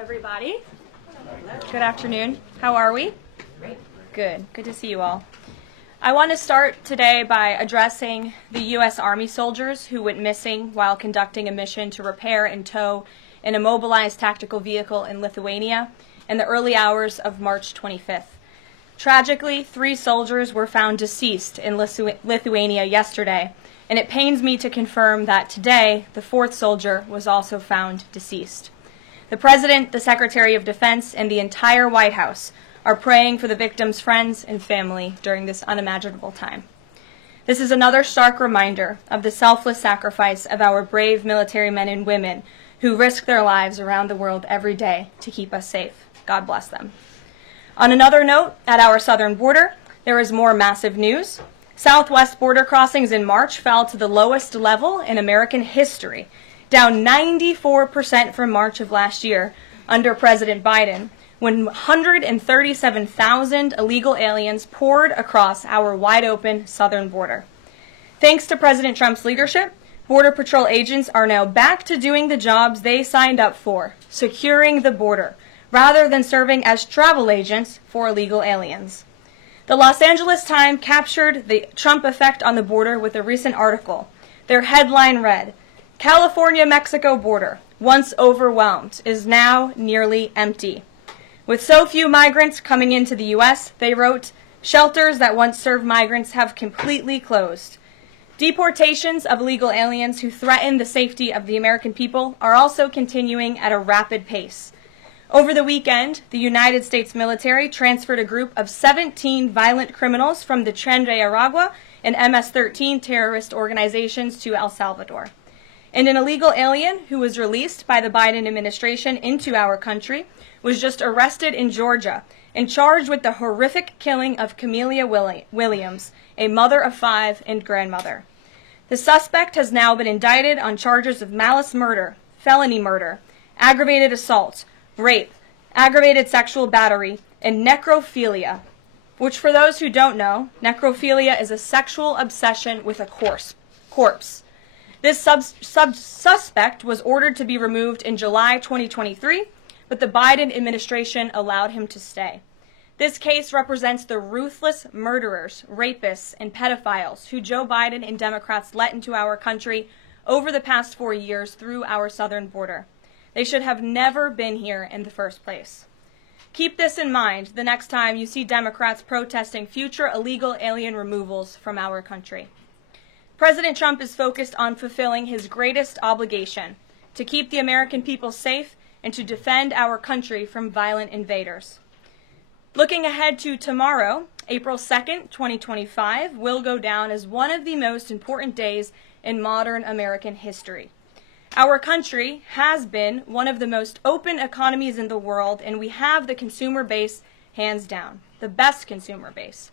everybody. Good afternoon. How are we? Great. Good. Good to see you all. I want to start today by addressing the U.S. Army soldiers who went missing while conducting a mission to repair and tow an immobilized tactical vehicle in Lithuania in the early hours of March 25th. Tragically, 3 soldiers were found deceased in Lithuania yesterday, and it pains me to confirm that today the 4th soldier was also found deceased. The President, the Secretary of Defense, and the entire White House are praying for the victims' friends and family during this unimaginable time. This is another stark reminder of the selfless sacrifice of our brave military men and women who risk their lives around the world every day to keep us safe. God bless them. On another note, at our southern border, there is more massive news. Southwest border crossings in March fell to the lowest level in American history, down 94% from March of last year under President Biden, when 137,000 illegal aliens poured across our wide-open southern border. Thanks to President Trump's leadership, Border Patrol agents are now back to doing the jobs they signed up for, securing the border, rather than serving as travel agents for illegal aliens. The Los Angeles Times captured the Trump effect on the border with a recent article. Their headline read, "California-Mexico border, once overwhelmed, is now nearly empty." With so few migrants coming into the U.S., they wrote, "Shelters that once served migrants have completely closed." Deportations of illegal aliens who threaten the safety of the American people are also continuing at a rapid pace. Over the weekend, the United States military transferred a group of 17 violent criminals from the Tren de Aragua and MS-13 terrorist organizations to El Salvador. And an illegal alien who was released by the Biden administration into our country was just arrested in Georgia and charged with the horrific killing of Camelia Williams, a mother of 5 and grandmother. The suspect has now been indicted on charges of malice murder, felony murder, aggravated assault, rape, aggravated sexual battery, and necrophilia, which, for those who don't know, necrophilia is a sexual obsession with a corpse. This suspect was ordered to be removed in July 2023, but the Biden administration allowed him to stay. This case represents the ruthless murderers, rapists, and pedophiles who Joe Biden and Democrats let into our country over the past 4 years through our southern border. They should have never been here in the first place. Keep this in mind the next time you see Democrats protesting future illegal alien removals from our country. President Trump is focused on fulfilling his greatest obligation, to keep the American people safe and to defend our country from violent invaders. Looking ahead to tomorrow, April 2nd, 2025, will go down as one of the most important days in modern American history. Our country has been one of the most open economies in the world, and we have the consumer base hands down, the best consumer base.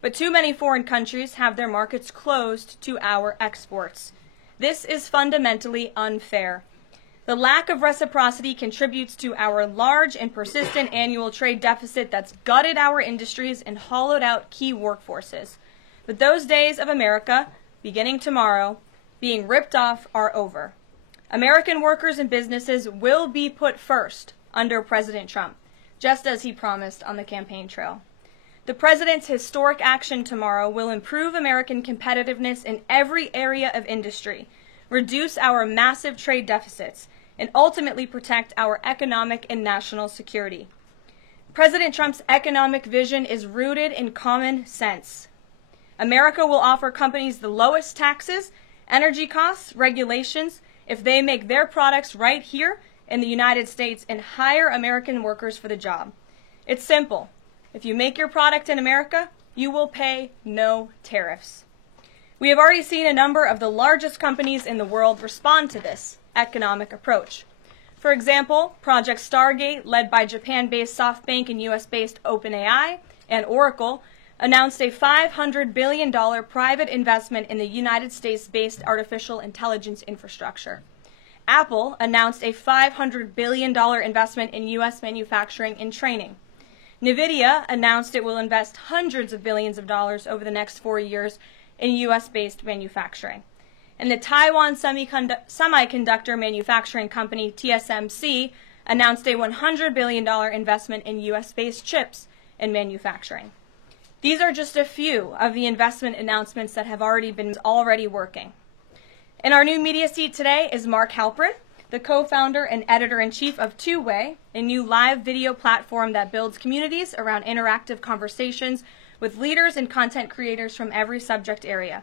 But too many foreign countries have their markets closed to our exports. This is fundamentally unfair. The lack of reciprocity contributes to our large and persistent annual trade deficit that's gutted our industries and hollowed out key workforces. But those days of America, beginning tomorrow, being ripped off are over. American workers and businesses will be put first under President Trump, just as he promised on the campaign trail. The President's historic action tomorrow will improve American competitiveness in every area of industry, reduce our massive trade deficits, and ultimately protect our economic and national security. President Trump's economic vision is rooted in common sense. America will offer companies the lowest taxes, energy costs, regulations, if they make their products right here in the United States and hire American workers for the job. It's simple. If you make your product in America, you will pay no tariffs. We have already seen a number of the largest companies in the world respond to this economic approach. For example, Project Stargate, led by Japan-based SoftBank and US-based OpenAI, and Oracle, announced a $500 billion private investment in the United States-based artificial intelligence infrastructure. Apple announced a $500 billion investment in U.S. manufacturing and training. NVIDIA announced it will invest hundreds of billions of dollars over the next 4 years in U.S.-based manufacturing. And the Taiwan semiconductor manufacturing company TSMC announced a $100 billion investment in U.S.-based chips and manufacturing. These are just a few of the investment announcements that have already working. In our new media seat today is Mark Halperin, the co-founder and editor-in-chief of Two Way, a new live video platform that builds communities around interactive conversations with leaders and content creators from every subject area.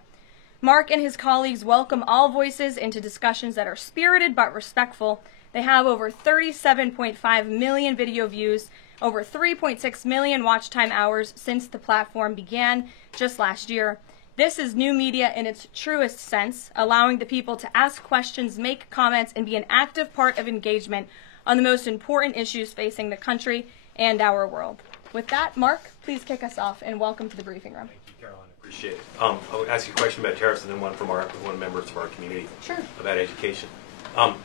Mark and his colleagues welcome all voices into discussions that are spirited but respectful. They have over 37.5 million video views, over 3.6 million watch time hours since the platform began just last year. This is new media in its truest sense, allowing the people to ask questions, make comments, and be an active part of engagement on the most important issues facing the country and our world. With that, Mark, please kick us off, and welcome to the briefing room. Thank you, Caroline. Appreciate it. I will ask you a question about tariffs and then one from one members of our community about education.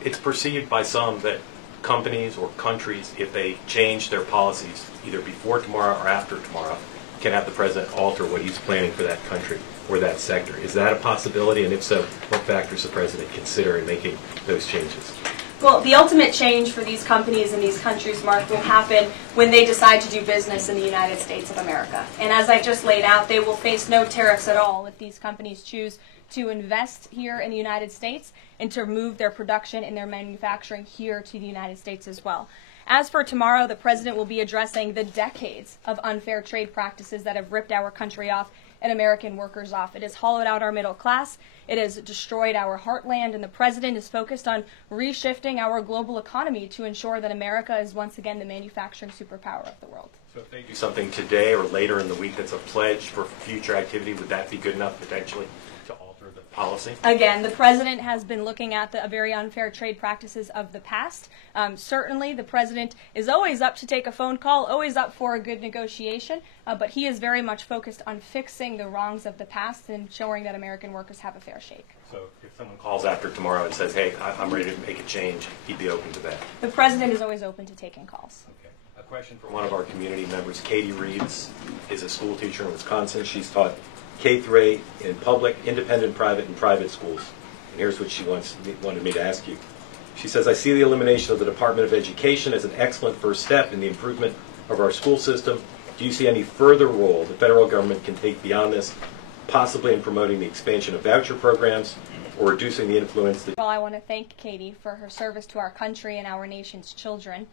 It's perceived by some that companies or countries, if they change their policies either before tomorrow or after tomorrow, can have the president alter what he's planning for that country or that sector. Is that a possibility? And if so, what factors the president consider in making those changes? Well, the ultimate change for these companies and these countries, Mark, will happen when they decide to do business in the United States of America. And as I just laid out, they will face no tariffs at all if these companies choose to invest here in the United States and to move their production and their manufacturing here to the United States as well. As for tomorrow, the president will be addressing the decades of unfair trade practices that have ripped our country off and American workers off. It has hollowed out our middle class. It has destroyed our heartland, and the president is focused on reshifting our global economy to ensure that America is once again the manufacturing superpower of the world. So if they do something today or later in the week that's a pledge for future activity, would that be good enough potentially to alter the policy? Again, the president has been looking at the very unfair trade practices of the past. Certainly, the president is always up to take a phone call, always up for a good negotiation, but he is very much focused on fixing the wrongs of the past and ensuring that American workers have a fair shake. So if someone calls after tomorrow and says, hey, I'm ready to make a change, he'd be open to that? The president is always open to taking calls. Okay. A question from one of our community members. Katie Reeves is a school teacher in Wisconsin. She's taught K-8 in public, independent, private, and private schools. And here's what she wanted me to ask you. She says, I see the elimination of the Department of Education as an excellent first step in the improvement of our school system. Do you see any further role the federal government can take beyond this, possibly in promoting the expansion of voucher programs or reducing the influence that... Well, I want to thank Katie for her service to our country and our nation's children.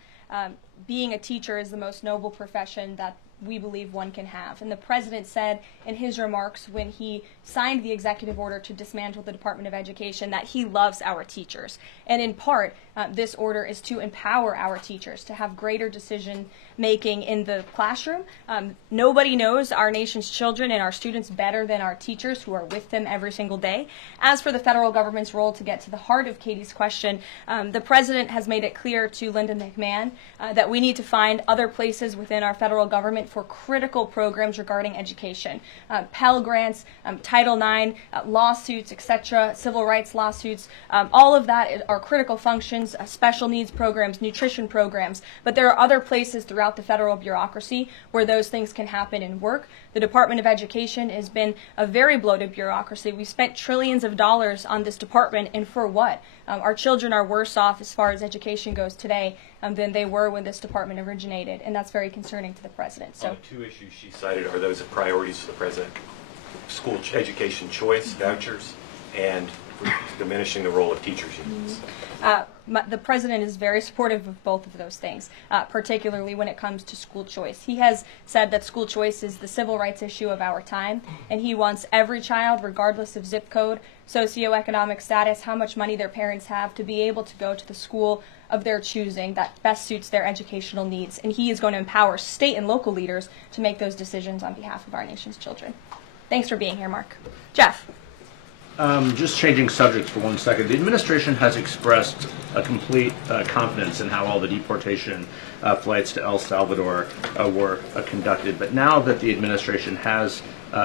Being a teacher is the most noble profession that we believe one can have. And the president said in his remarks when he signed the executive order to dismantle the Department of Education that he loves our teachers. And in part, this order is to empower our teachers to have greater decision making in the classroom. Nobody knows our nation's children and our students better than our teachers who are with them every single day. As for the federal government's role, to get to the heart of Katie's question, the president has made it clear to Linda McMahon that we need to find other places within our federal government for critical programs regarding education. Pell Grants, Title IX, lawsuits, etc., civil rights lawsuits, all of that are critical functions, special needs programs, nutrition programs, but there are other places throughout the federal bureaucracy where those things can happen and work. The Department of Education has been a very bloated bureaucracy. We spent trillions of dollars on this department, and for what? Our children are worse off as far as education goes today than they were when this department originated, and that's very concerning to the president. So, the two issues she cited, are those priorities for the president? School education choice, vouchers, and diminishing the role of teachers unions. The president is very supportive of both of those things, particularly when it comes to school choice. He has said that school choice is the civil rights issue of our time, and he wants every child, regardless of zip code, socioeconomic status, how much money their parents have, to be able to go to the school of their choosing that best suits their educational needs. And he is going to empower state and local leaders to make those decisions on behalf of our nation's children. Thanks for being here, Mark. Jeff. Just changing subjects for 1 second. The administration has expressed a complete confidence in how all the deportation flights to El Salvador were conducted. But now that the administration has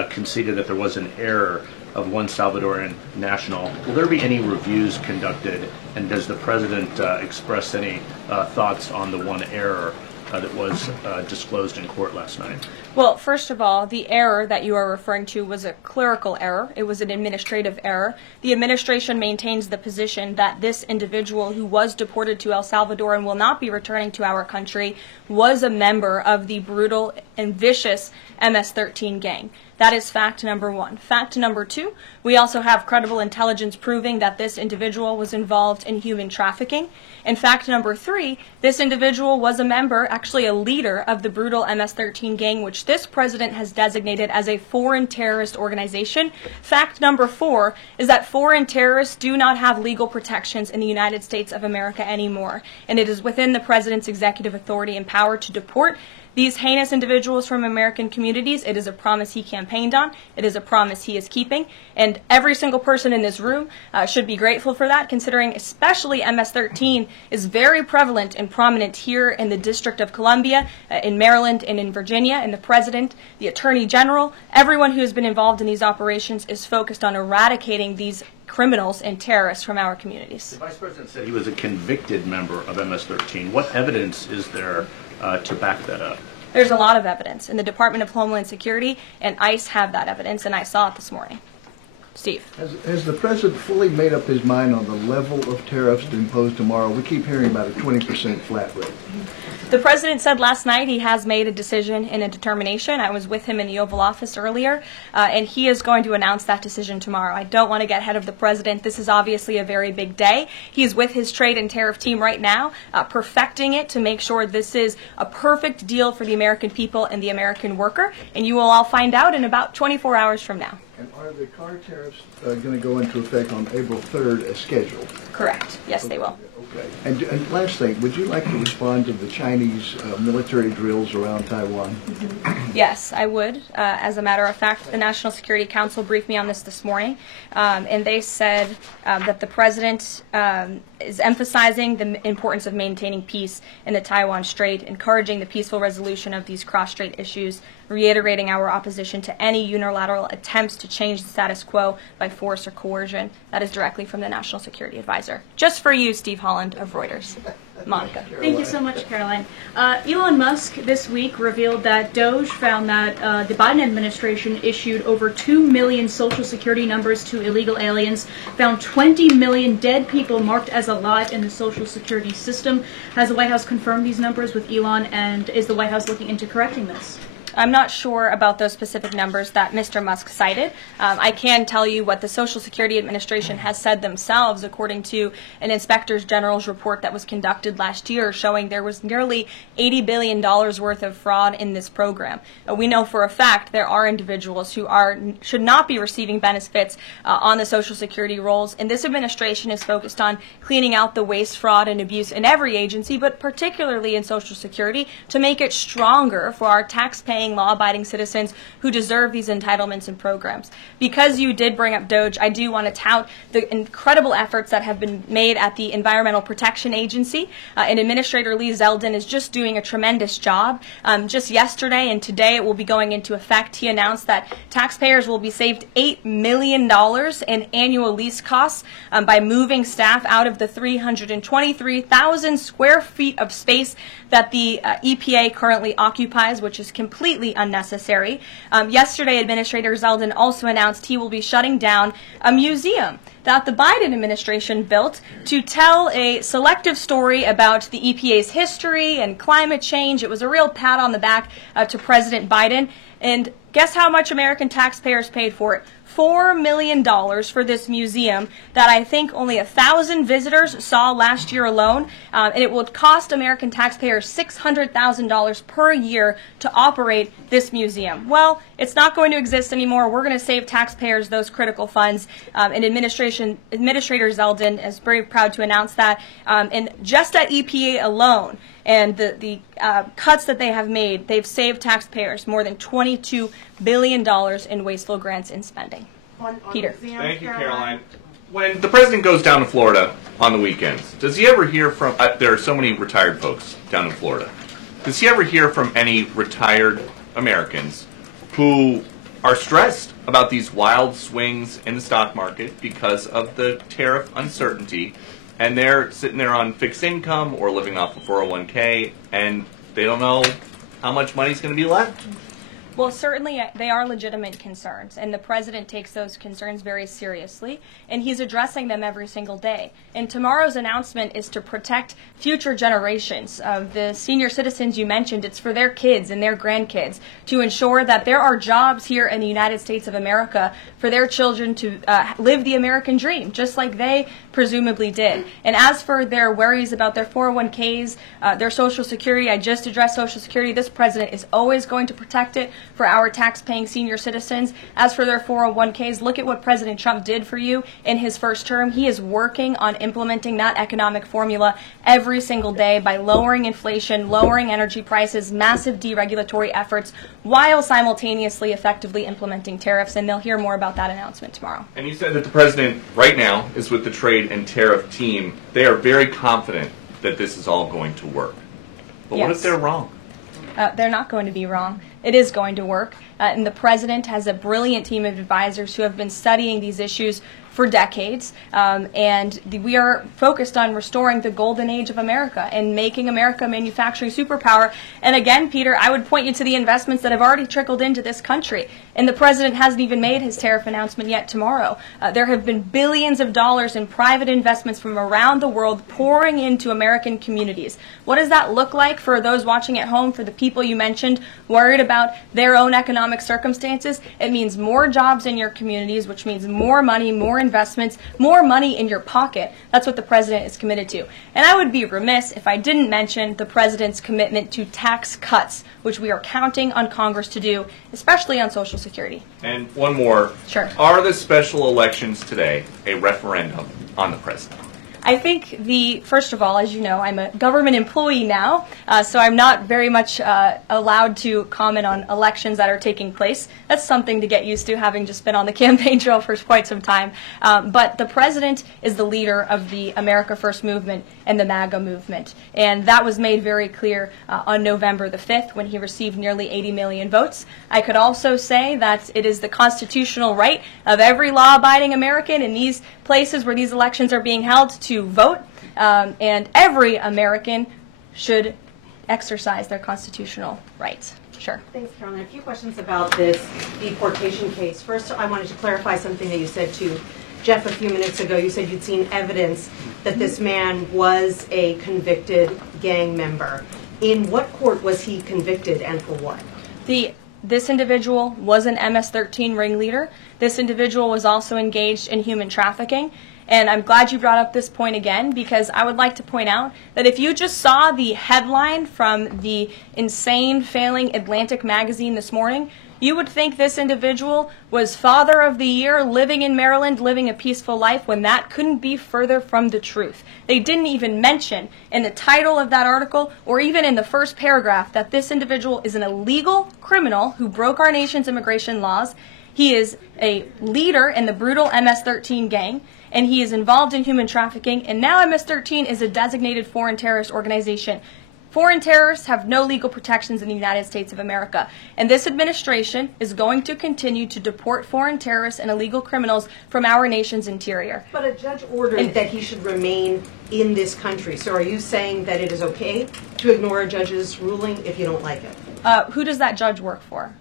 conceded that there was an error of one Salvadoran national, will there be any reviews conducted? And does the president express any thoughts on the one error that was disclosed in court last night? Well, first of all, the error that you are referring to was a clerical error. It was an administrative error. The administration maintains the position that this individual who was deported to El Salvador and will not be returning to our country was a member of the brutal and vicious MS-13 gang. That is fact number one. Fact number two, we also have credible intelligence proving that this individual was involved in human trafficking. And fact number three, this individual was a member, actually a leader of the brutal MS-13 gang, which this president has designated as a foreign terrorist organization. Fact number four is that foreign terrorists do not have legal protections in the United States of America anymore. And it is within the president's executive authority and power to deport these heinous individuals from American communities. It is a promise he campaigned on. It is a promise he is keeping. And every single person in this room should be grateful for that, considering especially MS-13 is very prevalent and prominent here in the District of Columbia, in Maryland, and in Virginia. And the President, the Attorney General, everyone who has been involved in these operations is focused on eradicating these criminals and terrorists from our communities. The Vice President said he was a convicted member of MS-13. What evidence is there to back that up? There's a lot of evidence, and the Department of Homeland Security and ICE have that evidence, and I saw it this morning. Steve. Has the president fully made up his mind on the level of tariffs to impose tomorrow? We keep hearing about a 20% flat rate. The president said last night he has made a decision and a determination. I was with him in the Oval Office earlier, and he is going to announce that decision tomorrow. I don't want to get ahead of the president. This is obviously a very big day. He's with his trade and tariff team right now, perfecting it to make sure this is a perfect deal for the American people and the American worker, and you will all find out in about 24 hours from now. And are the car tariffs going to go into effect on April 3rd as scheduled? Correct. Yes, they will. Okay. And last thing, would you like to respond to the Chinese military drills around Taiwan? Yes, I would. As a matter of fact, the National Security Council briefed me on this morning, and they said that the president is emphasizing the importance of maintaining peace in the Taiwan Strait, encouraging the peaceful resolution of these cross-strait issues, reiterating our opposition to any unilateral attempts to change the status quo by force or coercion. That is directly from the National Security Advisor. Just for you, Steve Holland of Reuters. Monica. Thank you so much, Caroline. Elon Musk this week revealed that Doge found that the Biden administration issued over 2 million Social Security numbers to illegal aliens, found 20 million dead people marked as alive in the Social Security system. Has the White House confirmed these numbers with Elon, and is the White House looking into correcting this? I'm not sure about those specific numbers that Mr. Musk cited. I can tell you what the Social Security Administration has said themselves, according to an Inspector General's report that was conducted last year, showing there was nearly $80 billion worth of fraud in this program. We know for a fact there are individuals who should not be receiving benefits on the Social Security rolls, and this administration is focused on cleaning out the waste, fraud, and abuse in every agency, but particularly in Social Security, to make it stronger for our tax-paying, law-abiding citizens who deserve these entitlements and programs. Because you did bring up Doge, I do want to tout the incredible efforts that have been made at the Environmental Protection Agency, and Administrator Lee Zeldin is just doing a tremendous job. Just yesterday and today it will be going into effect. He announced that taxpayers will be saved $8 million in annual lease costs by moving staff out of the 323,000 square feet of space that the EPA currently occupies, which is completely unnecessary. Yesterday, Administrator Zeldin also announced he will be shutting down a museum that the Biden administration built to tell a selective story about the EPA's history and climate change. It was a real pat on the back to President Biden. And guess how much American taxpayers paid for it? $4 million for this museum that I think only 1,000 visitors saw last year alone. And it will cost American taxpayers $600,000 per year to operate this museum. Well, it's not going to exist anymore. We're going to save taxpayers those critical funds. And Administrator Zeldin is very proud to announce that. And just at EPA alone, and the cuts that they have made, they've saved taxpayers more than $22 billion in wasteful grants and spending. Peter. Thank you, Caroline. When the president goes down to Florida on the weekends, does he ever hear from, there are so many retired folks down in Florida, does he ever hear from any retired Americans who are stressed about these wild swings in the stock market because of the tariff uncertainty, and they're sitting there on fixed income or living off a 401k, and They don't know how much money's going to be left. Well, certainly they are legitimate concerns, and the president takes those concerns very seriously, and he's addressing them every single day. And tomorrow's announcement is to protect future generations of the senior citizens you mentioned. It's for their kids and their grandkids to ensure that there are jobs here in the United States of America for their children to live the American dream, just like they presumably did. And as for their worries about their 401ks, their Social Security, I just addressed Social Security. This president is always going to protect it for our tax-paying senior citizens. As for their 401ks, look at what President Trump did for you in his first term. He is working on implementing that economic formula every single day by lowering inflation, lowering energy prices, massive deregulatory efforts, while simultaneously effectively implementing tariffs. And they'll hear more about that announcement tomorrow. And you said that the president right now is with the trade and tariff team. They are very confident that this is all going to work. But what if they're wrong? They're not going to be wrong. It is going to work. And the president has a brilliant team of advisors who have been studying these issues for decades. We are focused on restoring the golden age of America and making America a manufacturing superpower. And again, Peter, I would point you to the investments that have already trickled into this country. And the president hasn't even made his tariff announcement yet tomorrow. There have been billions of dollars in private investments from around the world pouring into American communities. What does that look like for those watching at home, for the people you mentioned worried about their own economic circumstances? It means more jobs in your communities, which means more money, more investments, more money in your pocket. That's what the president is committed to. And I would be remiss if I didn't mention the president's commitment to tax cuts, which we are counting on Congress to do, especially on Social Security. And one more. Sure. Are the special elections today a referendum on the president? I think first of all, as you know, I'm a government employee now, so I'm not very much allowed to comment on elections that are taking place. That's something to get used to, having just been on the campaign trail for quite some time. But the president is the leader of the America First movement and the MAGA movement. And that was made very clear on November the 5th when he received nearly 80 million votes. I could also say that it is the constitutional right of every law-abiding American in these places where these elections are being held to vote, and every American should exercise their constitutional rights. Sure. Thanks, Karoline. A few questions about this deportation case. First, I wanted to clarify something that you said to Jeff a few minutes ago. You said you'd seen evidence that this man was a convicted gang member. In what court was he convicted and for what? This individual was an MS-13 ringleader. This individual was also engaged in human trafficking. And I'm glad you brought up this point again, because I would like to point out that if you just saw the headline from the insane, failing Atlantic magazine this morning, you would think this individual was Father of the Year, living in Maryland, living a peaceful life, when that couldn't be further from the truth. They didn't even mention in the title of that article, or even in the first paragraph, that this individual is an illegal criminal who broke our nation's immigration laws. He is a leader in the brutal MS-13 gang, and he is involved in human trafficking, and now MS-13 is a designated foreign terrorist organization. Foreign terrorists have no legal protections in the United States of America, and this administration is going to continue to deport foreign terrorists and illegal criminals from our nation's interior. But a judge ordered that he should remain in this country. So are you saying that it is okay to ignore a judge's ruling if you don't like it? Who does that judge work for?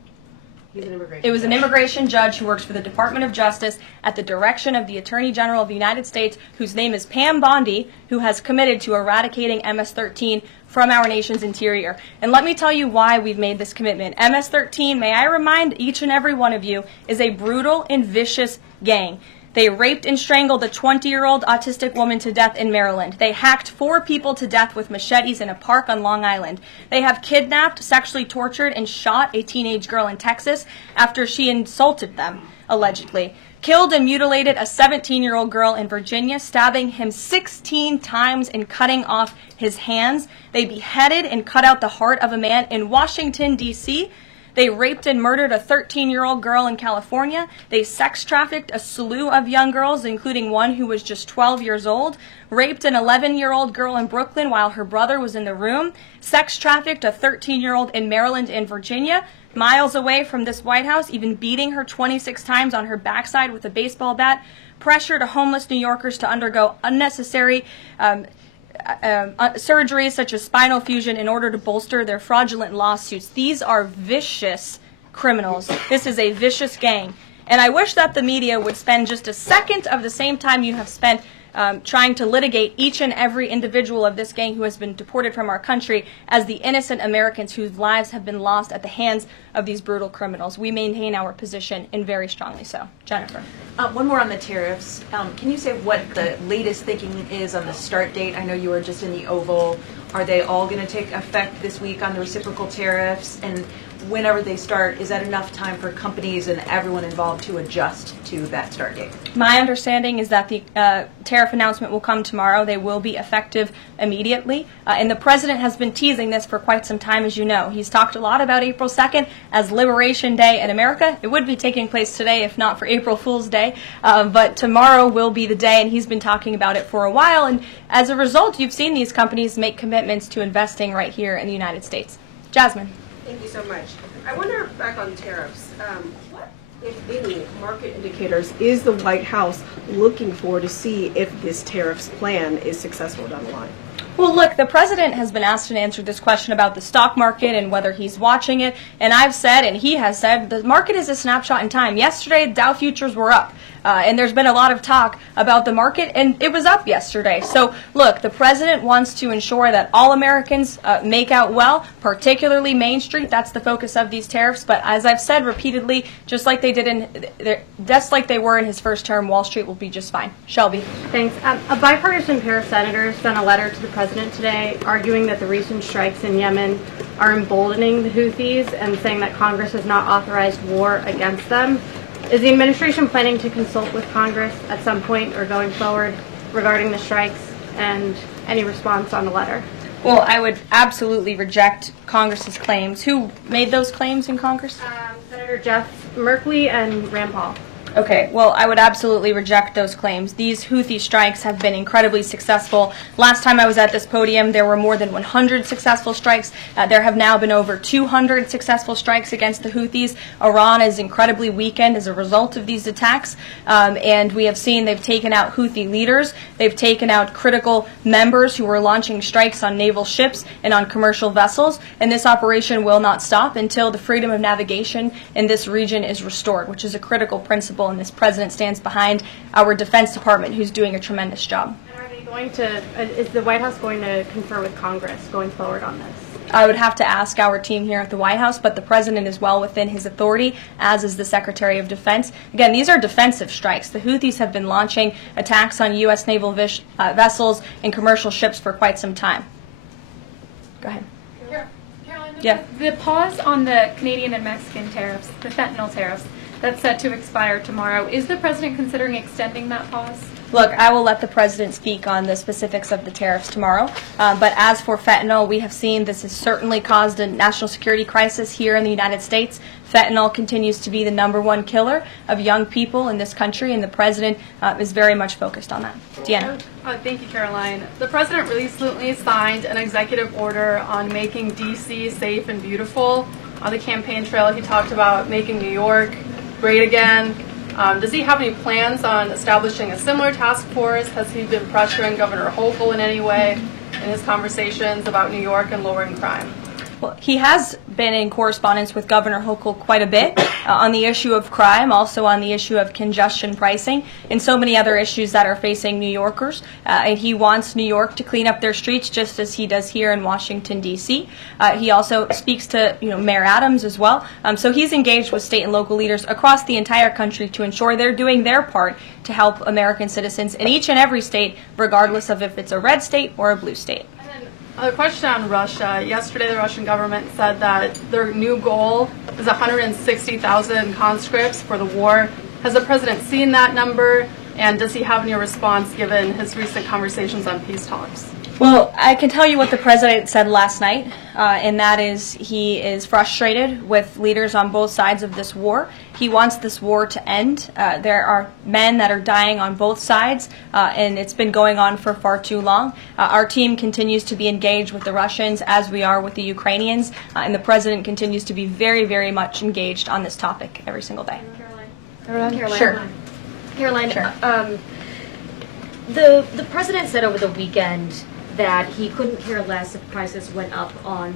He's an immigration It was an judge. immigration judge who works for the Department of Justice at the direction of the Attorney General of the United States, whose name is Pam Bondi, who has committed to eradicating MS-13 from our nation's interior. And let me tell you why we've made this commitment. MS-13, may I remind each and every one of you, is a brutal and vicious gang. They raped and strangled a 20-year-old autistic woman to death in Maryland. They hacked 4 people to death with machetes in a park on Long Island. They have kidnapped, sexually tortured, and shot a teenage girl in Texas after she insulted them, allegedly. Killed and mutilated a 17-year-old girl in Virginia, stabbing him 16 times and cutting off his hands. They beheaded and cut out the heart of a man in Washington, D.C., They raped and murdered a 13-year-old girl in California. They sex trafficked a slew of young girls, including one who was just 12 years old. Raped an 11-year-old girl in Brooklyn while her brother was in the room. Sex trafficked a 13-year-old in Maryland and Virginia, miles away from this White House, even beating her 26 times on her backside with a baseball bat. Pressured homeless New Yorkers to undergo unnecessary surgeries such as spinal fusion in order to bolster their fraudulent lawsuits. These are vicious criminals. This is a vicious gang. And I wish that the media would spend just a second of the same time you have spent trying to litigate each and every individual of this gang who has been deported from our country as the innocent Americans whose lives have been lost at the hands of these brutal criminals. We maintain our position, and very strongly so. Jennifer. One more on the tariffs. Can you say what the latest thinking is on the start date? I know you were just in the Oval. Are they all going to take effect this week on the reciprocal tariffs? And whenever they start, is that enough time for companies and everyone involved to adjust to that start date? My understanding is that the tariff announcement will come tomorrow. They will be effective immediately. And the president has been teasing this for quite some time, as you know. He's talked a lot about April 2nd as Liberation Day in America. It would be taking place today if not for April Fool's Day. But tomorrow will be the day, and he's been talking about it for a while. And as a result, you've seen these companies make commitments to investing right here in the United States. Jasmine. Thank you so much. I wonder, back on tariffs, what, if any, market indicators is the White House looking for to see if this tariffs plan is successful down the line? Well, look, the president has been asked and answered this question about the stock market and whether he's watching it. And I've said, and he has said, the market is a snapshot in time. Yesterday, Dow futures were up. And there's been a lot of talk about the market, and it was up yesterday. So, look, the president wants to ensure that all Americans make out well, particularly Main Street. That's the focus of these tariffs. But as I've said repeatedly, just like they were in his first term, Wall Street will be just fine. Shelby. Thanks. A bipartisan pair of senators sent a letter to the president today arguing that the recent strikes in Yemen are emboldening the Houthis and saying that Congress has not authorized war against them. Is the administration planning to consult with Congress at some point or going forward regarding the strikes, and any response on the letter? Well, I would absolutely reject Congress's claims. Who made those claims in Congress? Senator Jeff Merkley and Rand Paul. Okay, well, I would absolutely reject those claims. These Houthi strikes have been incredibly successful. Last time I was at this podium, there were more than 100 successful strikes. There have now been over 200 successful strikes against the Houthis. Iran is incredibly weakened as a result of these attacks, and we have seen they've taken out Houthi leaders. They've taken out critical members who were launching strikes on naval ships and on commercial vessels, and this operation will not stop until the freedom of navigation in this region is restored, which is a critical principle. And this president stands behind our Defense Department, who's doing a tremendous job. And are they going to? Is the White House going to confer with Congress going forward on this? I would have to ask our team here at the White House, but the president is well within his authority, as is the Secretary of Defense. Again, these are defensive strikes. The Houthis have been launching attacks on U.S. naval vessels and commercial ships for quite some time. Go ahead. Caroline, Yeah. The pause on the Canadian and Mexican tariffs, the fentanyl tariffs, that's set to expire tomorrow. Is the president considering extending that pause? Look, I will let the president speak on the specifics of the tariffs tomorrow. But as for fentanyl, we have seen this has certainly caused a national security crisis here in the United States. Fentanyl continues to be the #1 killer of young people in this country, and the president is very much focused on that. Deanna. Thank you, Caroline. The president recently signed an executive order on making D.C. safe and beautiful. On the campaign trail, he talked about making New York great again. Does he have any plans on establishing a similar task force? Has he been pressuring Governor Hochul in any way in his conversations about New York and lowering crime? Well, he has been in correspondence with Governor Hochul quite a bit on the issue of crime, also on the issue of congestion pricing, and so many other issues that are facing New Yorkers. And he wants New York to clean up their streets just as he does here in Washington, D.C. He also speaks to Mayor Adams as well. So he's engaged with state and local leaders across the entire country to ensure they're doing their part to help American citizens in each and every state, regardless of if it's a red state or a blue state. A question on Russia. Yesterday, the Russian government said that their new goal is 160,000 conscripts for the war. Has the president seen that number, and does he have any response given his recent conversations on peace talks? Well, I can tell you what the president said last night, and that is he is frustrated with leaders on both sides of this war. He wants this war to end. There are men that are dying on both sides, and it's been going on for far too long. Our team continues to be engaged with the Russians as we are with the Ukrainians, and the president continues to be very, very much engaged on this topic every single day. Caroline? Sure. Caroline, Sure. The president said over the weekend that he couldn't care less if prices went up on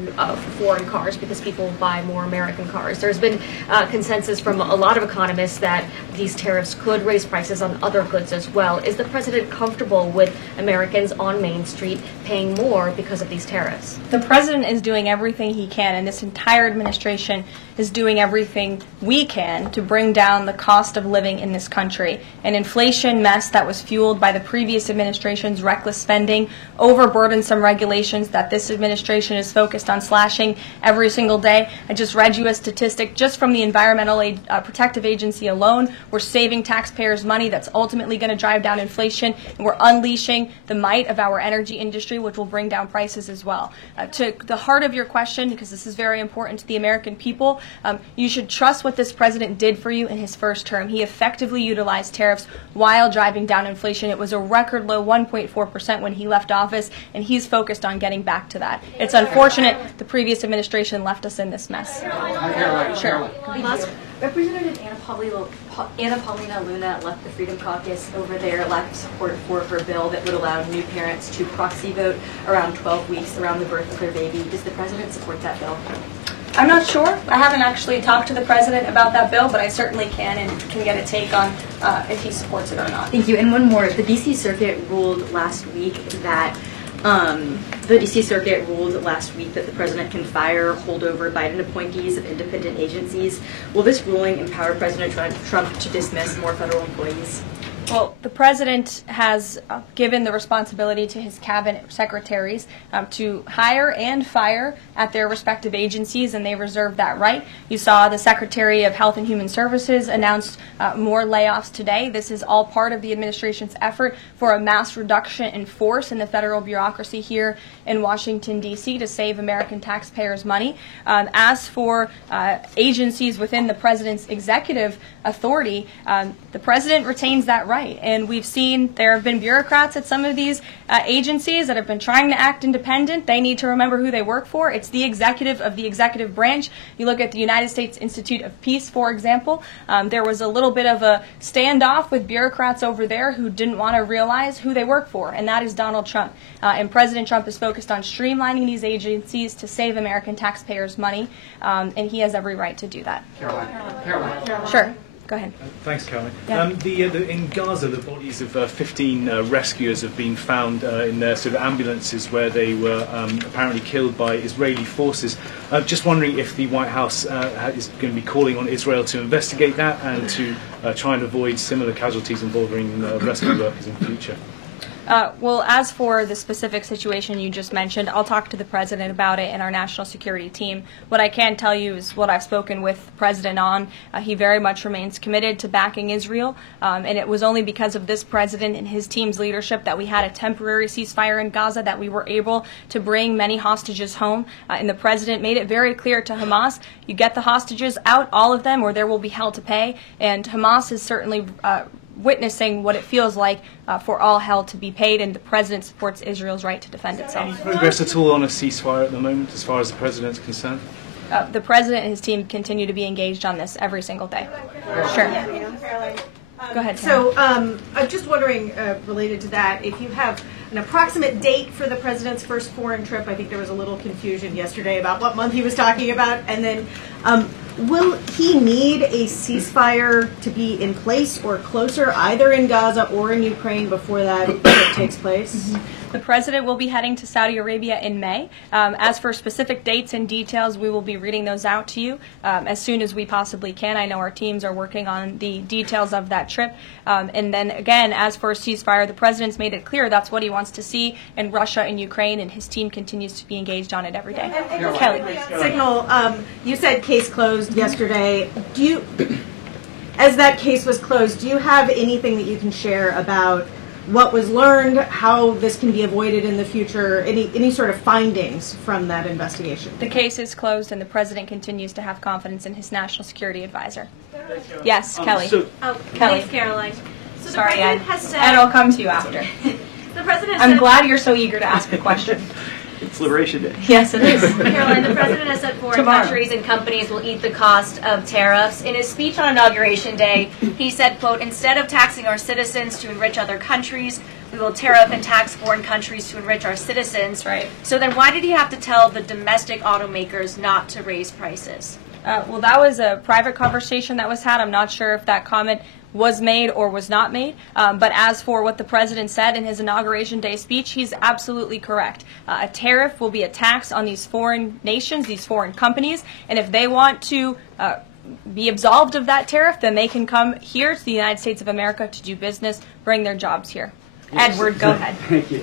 foreign cars because people buy more American cars. There's been consensus from a lot of economists that these tariffs could raise prices on other goods as well. Is the president comfortable with Americans on Main Street paying more because of these tariffs? The president is doing everything he can, and this entire administration is doing everything we can to bring down the cost of living in this country. An inflation mess that was fueled by the previous administration's reckless spending, overburdensome regulations that this administration is focused on slashing every single day. I just read you a statistic just from the Environmental Protective Agency alone. We're saving taxpayers money that's ultimately going to drive down inflation, and we're unleashing the might of our energy industry, which will bring down prices as well. To the heart of your question, because this is very important to the American people, you should trust what this president did for you in his first term. He effectively utilized tariffs while driving down inflation. It was a record low 1.4% when he left office, and he's focused on getting back to that. It's unfortunate the previous administration left us in this mess. Sure. Representative Anna Paulina Luna left the Freedom Caucus over there, lacked support for her bill that would allow new parents to proxy vote around 12 weeks around the birth of their baby. Does the president support that bill? I'm not sure. I haven't actually talked to the president about that bill, but I certainly can and can get a take on if he supports it or not. Thank you. And one more. The D.C. Circuit ruled last week that the president can fire holdover Biden appointees of independent agencies. Will this ruling empower President Trump to dismiss more federal employees? Well, the president has given the responsibility to his cabinet secretaries to hire and fire at their respective agencies, and they reserve that right. You saw the Secretary of Health and Human Services announced more layoffs today. This is all part of the administration's effort for a mass reduction in force in the federal bureaucracy here in Washington, D.C. to save American taxpayers money. As for agencies within the president's executive authority, the president retains that right. And we've seen there have been bureaucrats at some of these agencies that have been trying to act independent. They need to remember who they work for. It's the executive of the executive branch. You look at the United States Institute of Peace, for example. There was a little bit of a standoff with bureaucrats over there who didn't want to realize who they work for, and that is Donald Trump. And President Trump is focused on streamlining these agencies to save American taxpayers money, and he has every right to do that. Karoline. Sure. Go ahead. Thanks, Karoline. Yeah. In Gaza, the bodies of 15 rescuers have been found in their sort of ambulances where they were apparently killed by Israeli forces. Just wondering if the White House is going to be calling on Israel to investigate that and to try and avoid similar casualties involving rescue workers in the future. Well, as for the specific situation you just mentioned, I'll talk to the president about it and our national security team. What I can tell you is what I've spoken with the president on. He very much remains committed to backing Israel, and it was only because of this president and his team's leadership that we had a temporary ceasefire in Gaza, that we were able to bring many hostages home. And the president made it very clear to Hamas, you get the hostages out, all of them, or there will be hell to pay. And Hamas is certainly witnessing what it feels like for all hell to be paid, and the president supports Israel's right to defend itself. Any progress at all on a ceasefire at the moment, as far as the president's concerned? The president and his team continue to be engaged on this every single day. Sure. Go ahead, So I'm just wondering, related to that, if you have an approximate date for the president's first foreign trip. I think there was a little confusion yesterday about what month he was talking about. And then will he need a ceasefire to be in place or closer, either in Gaza or in Ukraine, before that trip takes place? Mm-hmm. The president will be heading to Saudi Arabia in May. As for specific dates and details, we will be reading those out to you as soon as we possibly can. I know our teams are working on the details of that trip. And then again, as for a ceasefire, the president's made it clear that's what he wants to see in Russia and Ukraine, and his team continues to be engaged on it every day. Kelly. Signal, you said case closed yesterday. As that case was closed, do you have anything that you can share about what was learned, how this can be avoided in the future, any sort of findings from that investigation? The case is closed, and the president continues to have confidence in his national security advisor. Yes, Kelly. Kelly. Thanks, Karoline. So sorry, Ed. Ed, I'll come to you after. The president I'm glad you're so eager to ask a question. It's Liberation Day. Yes, it is. Caroline, the president has said foreign countries and companies will eat the cost of tariffs. In his speech on Inauguration Day, he said, quote, instead of taxing our citizens to enrich other countries, we will tariff and tax foreign countries to enrich our citizens. Right. So then why did he have to tell the domestic automakers not to raise prices? Well, that was a private conversation that was had. I'm not sure if that comment was made or was not made. But as for what the president said in his Inauguration Day speech, he's absolutely correct. A tariff will be a tax on these foreign nations, these foreign companies, and if they want to be absolved of that tariff, then they can come here to the United States of America to do business, bring their jobs here. Edward, go ahead. Thank you.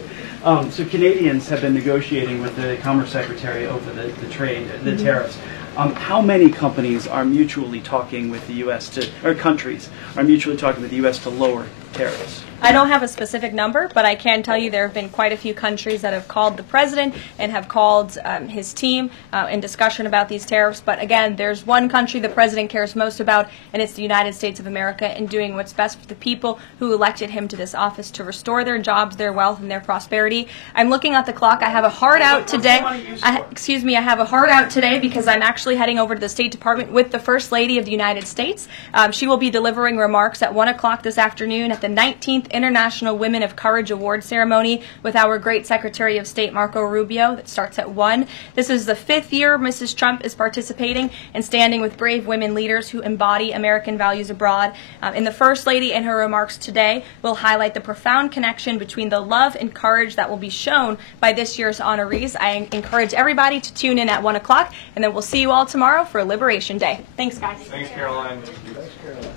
So Canadians have been negotiating with the Commerce Secretary over the trade, the tariffs. How many companies are mutually talking with the U.S. or countries are mutually talking with the U.S. to lower tariffs? I don't have a specific number, but I can tell you there have been quite a few countries that have called the president and have called his team in discussion about these tariffs. But again, there's one country the president cares most about, and it's the United States of America, and doing what's best for the people who elected him to this office to restore their jobs, their wealth, and their prosperity. I'm looking at the clock. I have a hard out today. I have a hard out today because I'm actually heading over to the State Department with the First Lady of the United States. She will be delivering remarks at 1 o'clock this afternoon at the 19th International Women of Courage Award ceremony with our great Secretary of State Marco Rubio. That starts at 1. This is the 5th year Mrs. Trump is participating and standing with brave women leaders who embody American values abroad. And the First Lady in her remarks today will highlight the profound connection between the love and courage that will be shown by this year's honorees. I encourage everybody to tune in at 1 o'clock, and then we'll see you all tomorrow for Liberation Day. Thanks, guys. Thanks, Karoline. Thanks, Karoline.